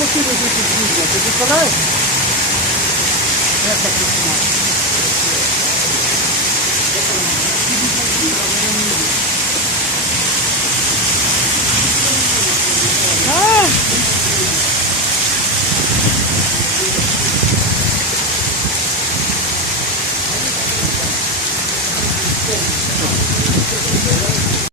pouquinho do jeito de vídeo, você tem que falar? Essa aqui,